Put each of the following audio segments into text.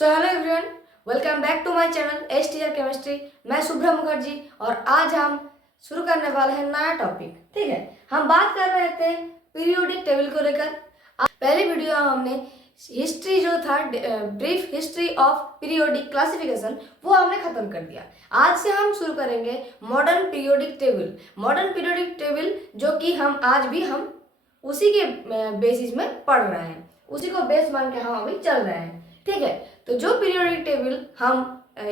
So hello everyone, welcome back to my channel STR chemistry. मैं शुभ्रा मुखर्जी और आज हम शुरू करने वाले हैं नया टॉपिक। ठीक है, हम बात कर रहे थे पीरियोडिक टेबल को लेकर। पहले वीडियो में हमने हिस्ट्री जो था, brief history of periodic classification, वो हमने खत्म कर दिया। आज से हम शुरू करेंगे modern periodic table. Modern periodic table जो कि हम आज भी हम उसी के बेसिस में पढ़ रहे हैं, उसी को बेस मान के हम अभी चल रहे हैं। ठीक है, तो जो पीरियोडिक टेबल हम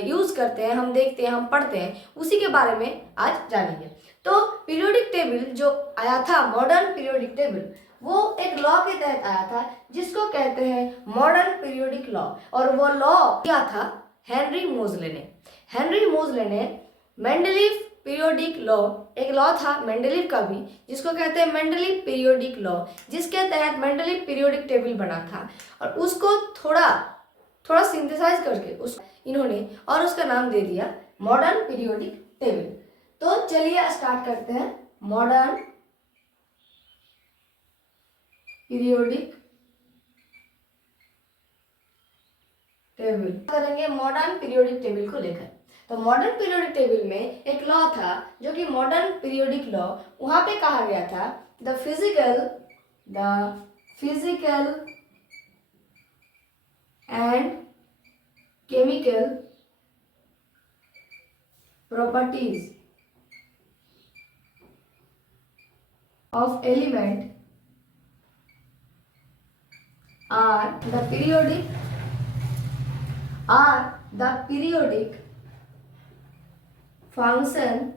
यूज करते हैं, हम देखते हैं, हम पढ़ते हैं, उसी के बारे में आज जानेंगे। तो पीरियोडिक टेबल जो आया था, मॉडर्न पीरियोडिक टेबल, वो एक लॉ के तहत आया था जिसको कहते हैं मॉडर्न पीरियोडिक लॉ। और वो लॉ क्या था? हेनरी मोजले ने। हेनरी मोजले ने मेंडलीव पीरियोडिक लॉ, एक लॉ था मेंडलीव का भी, जिसको कहते हैं मेंडलीव पीरियोडिक लॉ, जिसके तहत मेंडलीव पीरियोडिक टेबल बना था। और उसको थोड़ा सिंथेसाइज करके इन्होंने और उसका नाम दे दिया मॉडर्न पीरियोडिक टेबल। तो चलिए स्टार्ट करते हैं मॉडर्न पीरियोडिक टेबल करेंगे मॉडर्न पीरियोडिक टेबल को लेकर। तो मॉडर्न पीरियोडिक टेबल में एक लॉ था जो कि मॉडर्न पीरियोडिक लॉ, वहां पे कहा गया था the physical and chemical properties of element are the periodic function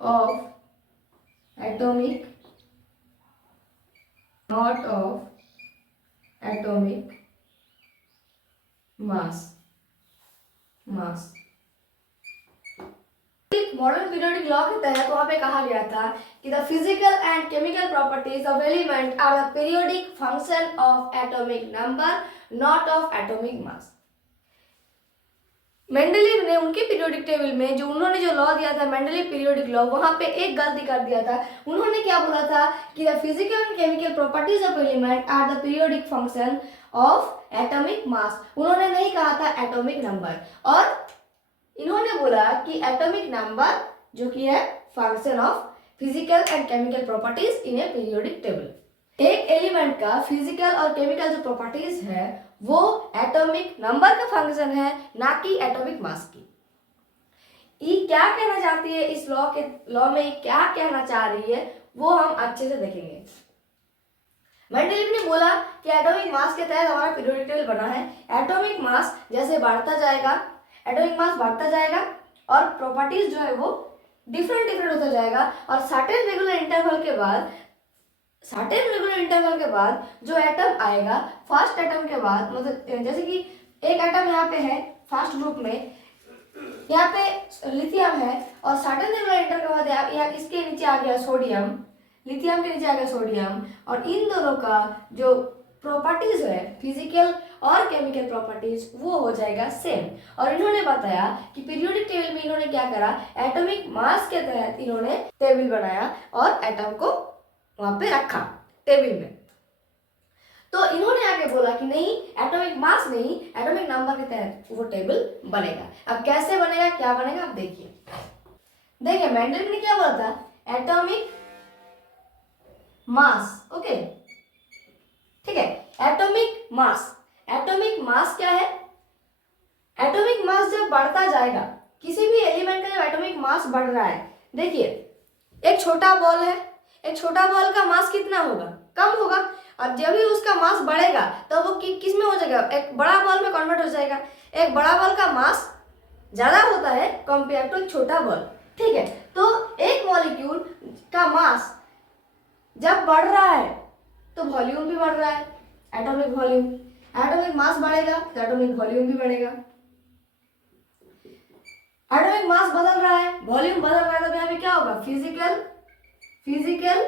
of atomic, not of atomic mass. Modern periodic law के तहत वहां पे कहा गया था कि the physical and chemical properties of element are the periodic function of atomic number, not of atomic mass. Mendeleev ने उनके पीरियोडिक टेबल में जो उन्होंने जो लॉ दिया था, मेंडलीव पीरियोडिक लॉ, वहां पे एक गलती कर दिया था। उन्होंने क्या बोला था कि the physical and chemical properties of element are the periodic function of atomic mass. उन्होंने नहीं कहा था एटॉमिक नंबर, और इन्होंने बोला कि एटॉमिक नंबर जो कि है function of physical and chemical properties in A periodic table. एक एलिमेंट का फिजिकल और केमिकल जो प्रॉपर्टीज है वो एटॉमिक नंबर का फंक्शन है, ना कि एटॉमिक मास की। ये क्या कहना चाहती है, इस लॉ में क्या कहना चाह रही है, वो हम अच्छे से देखेंगे। मेंडलीव ने बोला कि एटॉमिक मास के तहत हमारा पीरियोडिक टेबल बना है। एटॉमिक मास जैसे बढ़ता जाएगा, एटॉमिक मास बढ़ता जाएगा और प्रॉपर्टीज जो है वो डिफरेंट होता जाएगा। और सर्टेन रेगुलर इंटरवल के बाद जो एटम आएगा, फर्स्ट एटम के बाद, मतलब जैसे कि एक एटम यहाँ पे है फर्स्ट ग्रुप में, यहाँ पे लिथियम है, और सर्टेन रेगुलर इंटरवल के बाद यहाँ इसके नीचे आ गया सोडियम, लिथियम के नीचे आ गया सोडियम, और इन दोनों का जो प्रॉपर्टीज है, फिजिकल और केमिकल प्रॉपर्टीज, वो हो जाएगा सेम। और इन्होंने बताया कि पीरियोडिक टेबल में इन्होंने क्या करा, एटॉमिक मास के तहत इन्होंने टेबल बनाया और एटम को वहां पे रखा टेबल में। तो इन्होंने आगे बोला कि नहीं, एटॉमिक मास नहीं, एटॉमिक नंबर के तहत वो टेबल बनेगा। अब कैसे बनेगा, क्या बनेगा, आप देखिए मेंडलीव ने क्या बोला था, एटॉमिक मास। ओके, ठीक है, एटॉमिक मास क्या है? एटॉमिक मास जब बढ़ता जाएगा, किसी भी एलिमेंट का जब एटॉमिक मास बढ़ रहा है, देखिए एक छोटा बॉल है, एक छोटा बॉल का मास कितना होगा? कम होगा। और जब भी उसका मास बढ़ेगा तो वो किस में हो जाएगा? एक बड़ा बॉल में कन्वर्ट हो जाएगा। एक बड़ा बॉल का मास ज्यादा होता है कंपेयर टू एक छोटा बॉल। ठीक है, तो एक मॉलिक्यूल का मास जब बढ़ रहा है तो वॉल्यूम भी बढ़ रहा है, एटॉमिक वॉल्यूम। एटॉमिक मास बढ़ेगा तो एटॉमिक वॉल्यूम भी बढ़ेगा। एटॉमिक मास बदल रहा है, वॉल्यूम बदल रहा है, तो यहाँ पे क्या होगा? फिजिकल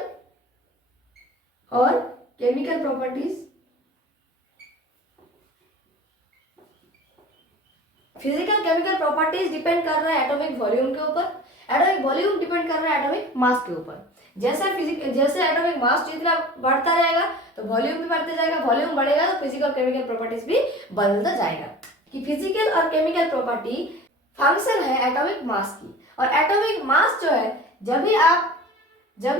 और chemical properties, physical chemical properties depend कर रहा है एटॉमिक वॉल्यूम के ऊपर, एटॉमिक वॉल्यूम डिपेंड कर रहा है एटॉमिक मास के ऊपर। जैसे एटॉमिक मास जितना बढ़ता रहेगा तो वॉल्यूम भी बढ़ते जाएगा, वॉल्यूम बढ़ेगा तो फिजिकल केमिकल प्रॉपर्टीज भी बदलता जाएगा। कि फिजिकल और केमिकल प्रॉपर्टी फंक्शन है एटॉमिक मास की, और एटॉमिक मास जो है जब भी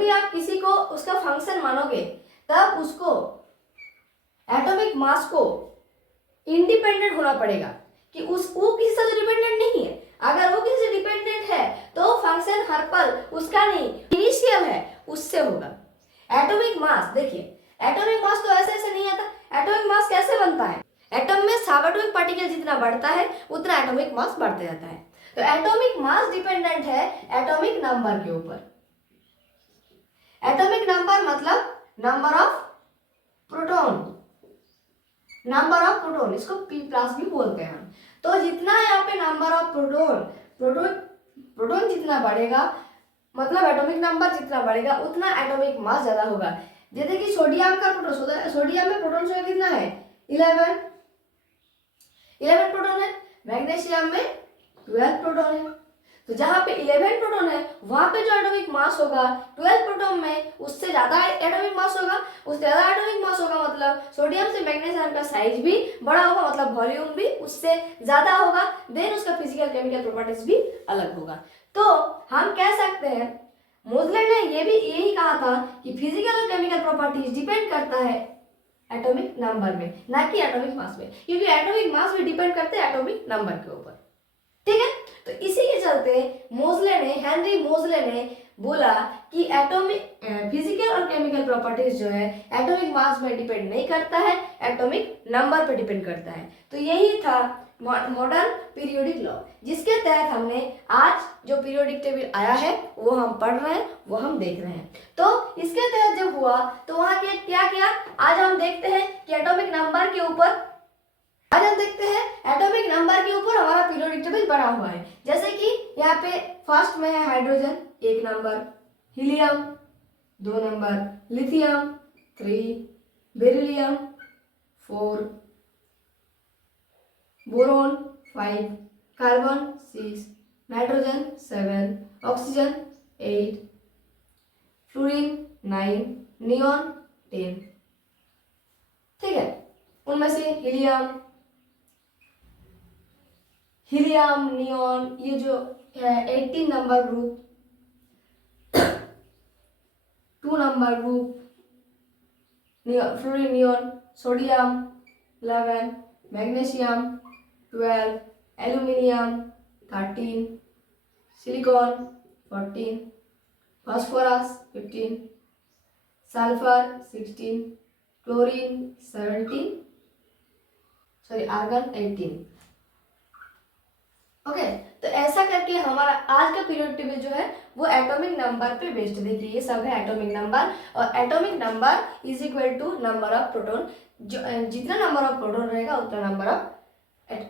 आप किसी को उसका फंक्शन मानोगे तब उसको एटॉमिक मास को इंडिपेंडेंट होना पड़ेगा, कि वो किसी से तो डिपेंडेंट नहीं है। अगर वो किसी से डिपेंडेंट है तो फंक्शन हर पल उसका नहीं, इनिशियल है उससे होगा। एटॉमिक मास देखिए, एटॉमिक मास तो ऐसे नहीं आता। एटॉमिक मास कैसे बनता है? एटम में सबएटॉमिक पार्टिकल जितना बढ़ता है उतना एटॉमिक मास बढ़ते जाता है। तो एटॉमिक मास डिपेंडेंट है एटॉमिक नंबर के ऊपर। एटॉमिक नंबर मतलब नंबर ऑफ प्रोटॉन, इसको P+ भी बोलते हैं। तो जितना यहाँ पे नंबर ऑफ प्रोटॉन जितना बढ़ेगा, मतलब एटॉमिक नंबर जितना बढ़ेगा उतना एटॉमिक मास ज्यादा होगा। जैसे कि सोडियम में प्रोटॉन संख्या कितना है? 11 प्रोटॉन है। मैग्नीशियम में 12 प्रोटॉन है। तो जहाँ पे 11 प्रोटॉन है वहां पे जो एटॉमिक मास होगा 12 प्रोटॉन में उससे ज्यादा एटॉमिक मास होगा, उससे ज्यादा एटॉमिक मास होगा मतलब सोडियम से मैग्नीशियम का साइज भी बड़ा होगा, मतलब वॉल्यूम भी उससे ज्यादा होगा, देन उसका फिजिकल केमिकल प्रॉपर्टीज भी अलग होगा। तो हम कह सकते हैं मोज़ले ने यही कहा था कि फिजिकल और केमिकल प्रॉपर्टीज डिपेंड करता है एटॉमिक नंबर में, ना कि एटॉमिक मास में, क्योंकि एटॉमिक मास भी डिपेंड करते हैं एटॉमिक नंबर के ऊपर। ठीक है, तो इसी के चलते हेनरी मोज़ले ने बोला कि एटॉमिक फिजिकल और केमिकल प्रॉपर्टीज जो है एटॉमिक मास में डिपेंड नहीं करता है, एटॉमिक नंबर पे डिपेंड करता है। तो यही था मॉडर्न पीरियोडिक लॉ, जिसके तहत हमने आज जो पीरियोडिक टेबल आया है वो हम पढ़ रहे हैं, वो हम देख रहे हैं। तो इसके तहत जब हुआ तो वहां के क्या किया, आज हम देखते हैं कि एटॉमिक नंबर के ऊपर हमारा पीरियोडिक टेबल बना हुआ है। जैसे कि यहाँ पे फर्स्ट में है hydrogen 1 number, helium 2 number, lithium 3, beryllium 4, boron 5, carbon 6, nitrogen 7, oxygen 8, fluorine 9, neon 10। ठीक है, उनमें से हीलियम, नियॉन, ये जो है 18 number group, 2 number group fluorine, neon, sodium 11, magnesium 12, aluminium 13, silicon 14, phosphorus 15, sulphur 16, chlorine 17, argon 18। Okay, तो ऐसा करके हमारा आज का पीरियोडिक टेबल जो है वो एटॉमिक नंबर पे बेस्ड। देखिए ये सब है एटॉमिक नंबर, और atomic number is equal to number of proton. जो जितना नंबर ऑफ प्रोटॉन रहेगा उतना नंबर ऑफ,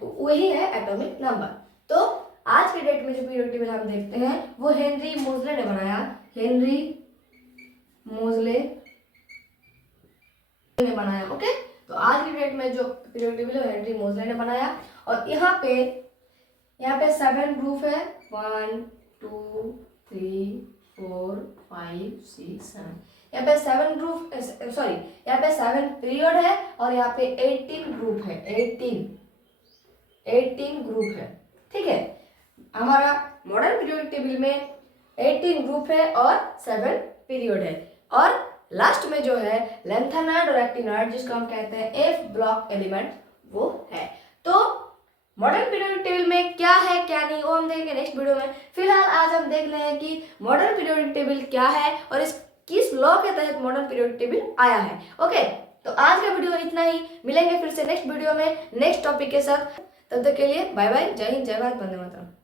वही है एटॉमिक नंबर। तो आज के डेट में जो पीरियोडिक टेबल हम देखते हैं वो हेनरी मोज़ले ने बनाया। ओके, तो आज की डेट में जो पीरियोडिक टेबल है हेनरी मोज़ले ने बनाया। और यहाँ पे 7 ग्रुप है, 1 2 3 4 5 6 7। यहाँ पे 7 ग्रुप, यहाँ पे 7 पीरियड है, और यहाँ पे 18 ग्रुप है, 18 ग्रुप है। ठीक है, हमारा मॉडर्न पीरियोडिक टेबल में 18 ग्रुप है और 7 पीरियड है, और लास्ट में जो है लैंथेनाइड और एक्टिनॉइड जिसको हम कहते हैं F ब्लॉक एलिमेंट वो है। तो मॉडर्न पीरियोडिक टेबल में क्या है क्या नहीं वो हम देखेंगे नेक्स्ट वीडियो में। फिलहाल आज हम देख रहे हैं कि मॉडर्न पीरियोडिक टेबल क्या है और किस लॉ के तहत मॉडर्न पीरियोडिक टेबल आया है। ओके, तो आज का वीडियो इतना ही, मिलेंगे फिर से नेक्स्ट वीडियो में नेक्स्ट टॉपिक के साथ। तब तक के लिए बाय बाय, जय हिंद, जय भारत, वंदे मातरम।